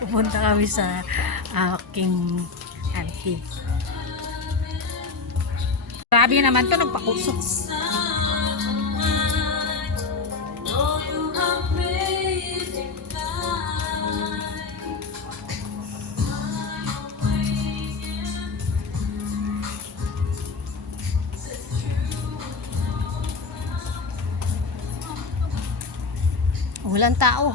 pupunta kami sa aking auntie. Grabe naman to, nagpakusok. Walang tao.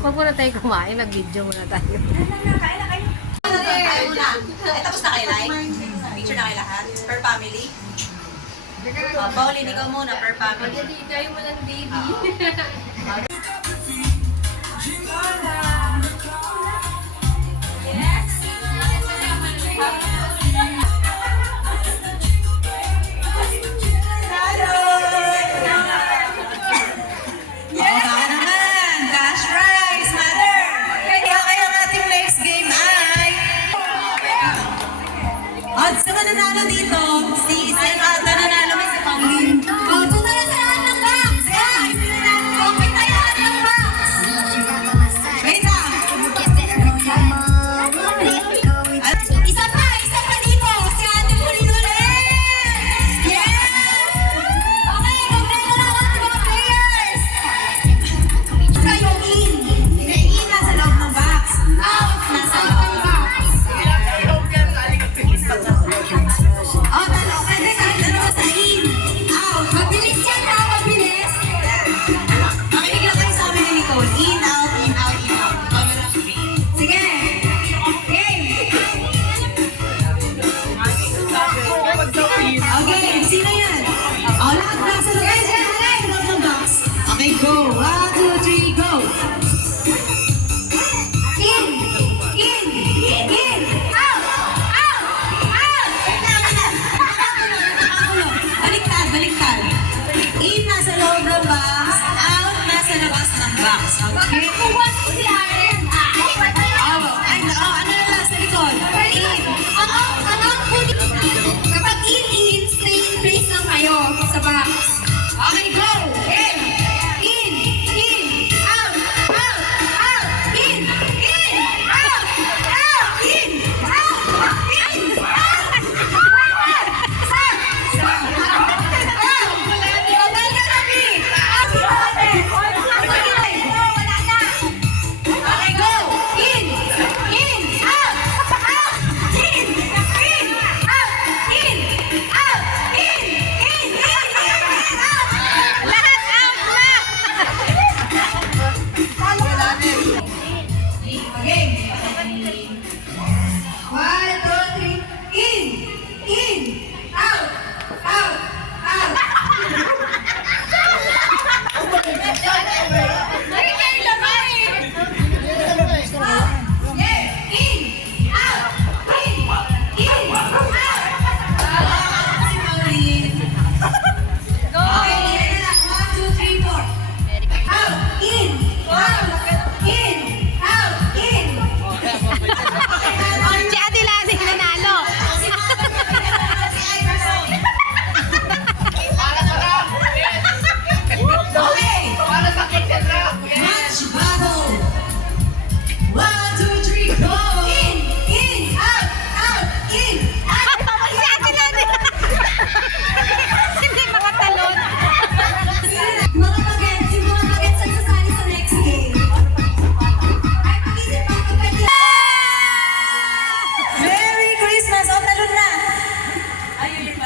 Huwag muna tayo kumain, mag-video muna tayo. Tapos na kayo live? Picture na kayo lahat? Per family? Pauline, ikaw muna, per family. Tayo mo ng baby. Sa mananalo dito, si Sen at nananalo mo si Pauline. Punta na sa lahat ng box! Guys! Okay tayo lahat ng box! Wait lang! Isa pa dito! Si Ate Pauline ulit! Yes! Okay, kompleto na lahat ng mga players! Saka yung in. In nasa loob ng box. Out nasa loob ng box. Oh, pwede kahit dalawa sa in. Out. Mabilis yan ha, mabilis. Makinig lang kayo sa amin ni Nicole. In, out, in, out, in, out. Sige. Game. Okay, sino yan? Oh, lahat na sa loob ng box. Okay, go. 1, 2, 3, go. In. In. In. Out. Out. Out. Baliktad. In nasa loob ng box, out nasa labas ng box. Okay? Ano na lang sa likod? In. Kapag in, stay in place lang kayo sa box. Okay, go! In, out, in, out, in,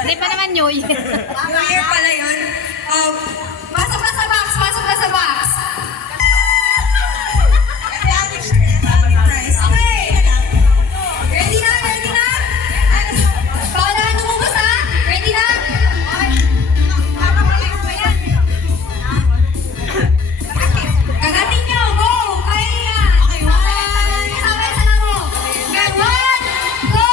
Hindi pa naman New Year. New Year pala yun. Pasok na sa box! Okay! Ready na? Paunahan lumubos ha? Ready na? Kagatin nyo! Go! Kaya yan! Okay, sabay sa lang mo. Okay, 1, go!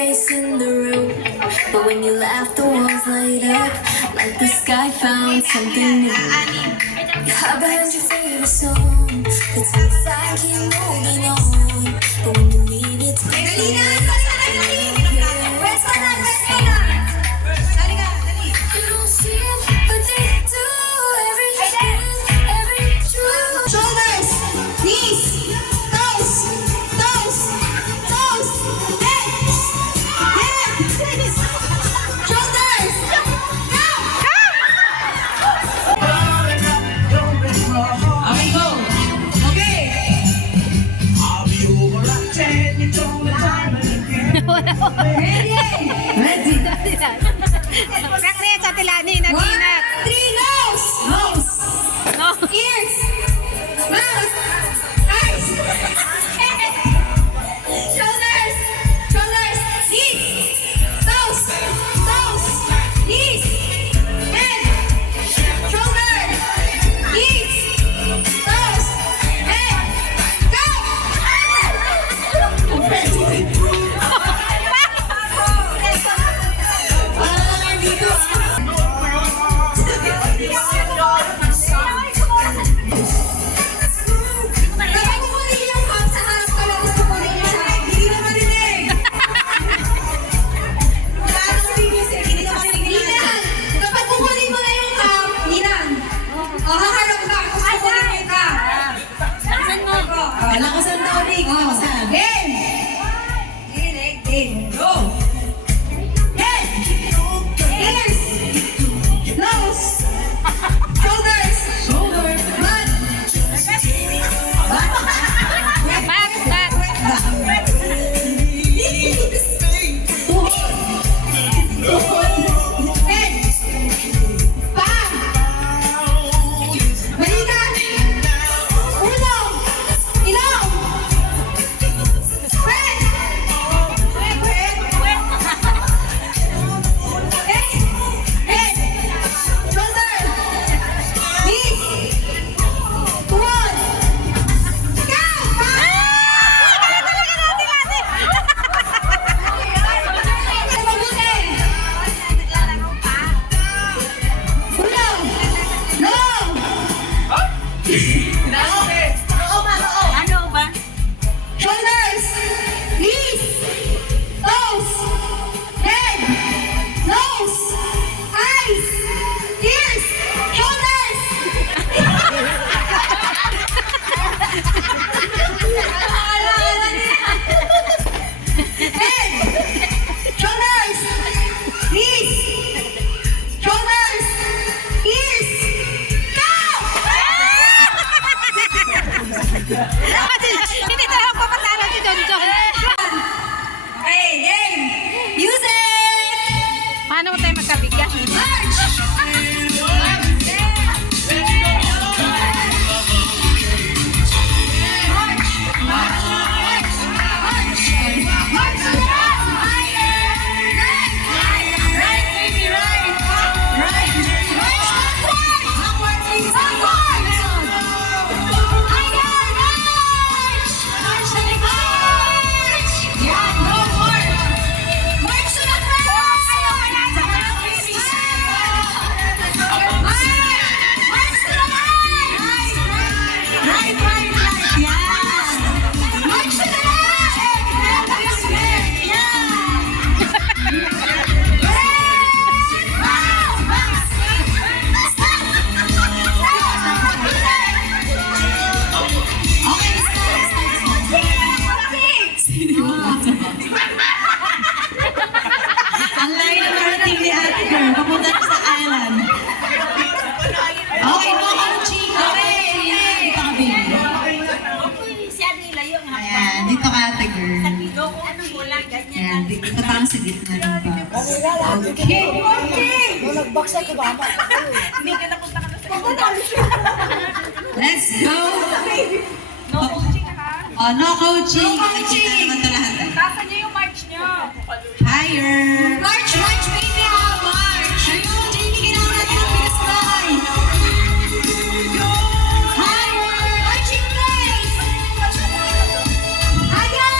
face in the room, but when you laugh, the walls light up like the sky found something new. You hide behind your favorite song, pretend it's like you're moving on, but when you leave, it's Dali na! different. Pwes ka na! Pwes ka na! Dali ka! Dali! You don't see it, but they do. Every truth. Shoulders, knees, toes, toes, toes, head, head, shoulders, go! Okay, go. Okay. I'll be over at 10, you told me time and again. Ready. Kakriya sa tilani, One, naginat. three, nose, Nose. No. ears, mouth, eyes, head, shoulders, shoulders, knees, toes, toes, knees, head, shoulders, knees, toes, head, go! Kapag kukunin yung cup sa harap ko lang, gusto ko rin siya. Hindi na marinig. Wala nang music, hindi na marinig. Ninan, kapag kukunin mo na yung cup, Ninan, haharap ka, gusto ko rin yung cup. Saan mo? Lakasan daw, Nick. Lakasan. Game! Game. Go! Head! Ears! Nose! Shoulders! Butt! Back, back. Head! Paa! Balikat! Ulo! Ilong! Head! Head! Shoulder! Knees! Tuhod! Go! Mabuti! Ulong! Long! Ano ba? Shoulders, knees, toes, head, nose, eyes, ears, shoulders. Head, shoulders, knees, shoulders, ears, go! Hindi talaga papatalo si John John. Okay, game! Music! Paano mo tayo magkabigyan? March! Ang layo na narating ni Ate Girl. Papunta na sa island. Okay, no coaching. Okay. Dito ka, baby. Ayan, dito ka, Ate Girl. Ayan, dito ka parang sa gitna ng box. Okay. Let's go. Oh, no coaching. Nakikita naman ito lahat. Tasan niyo yung march niyo. Higher. March, march, baby! March! Ayun, Jamie, kailangan natin ng bigas bahay. Higher! Marching place! Higher!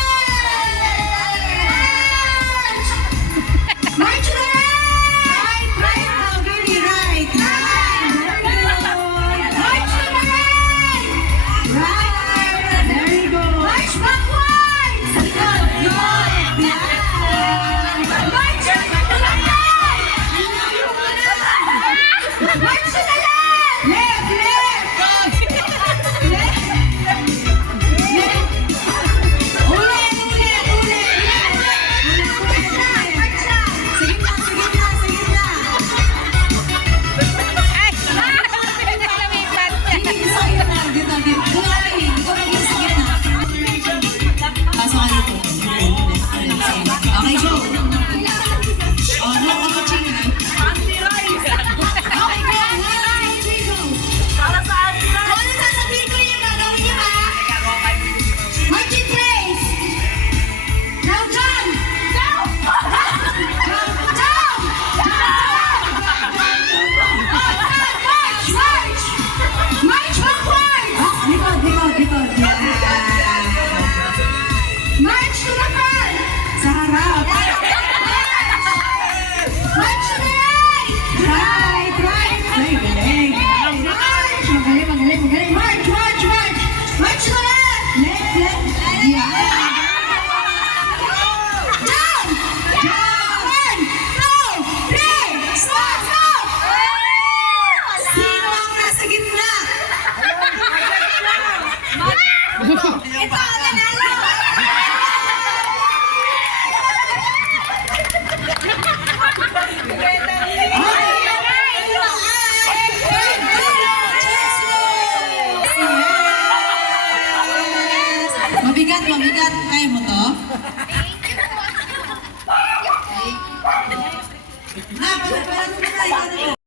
Mabigat, mabigat. Kaya mo to? Na, pala mo na.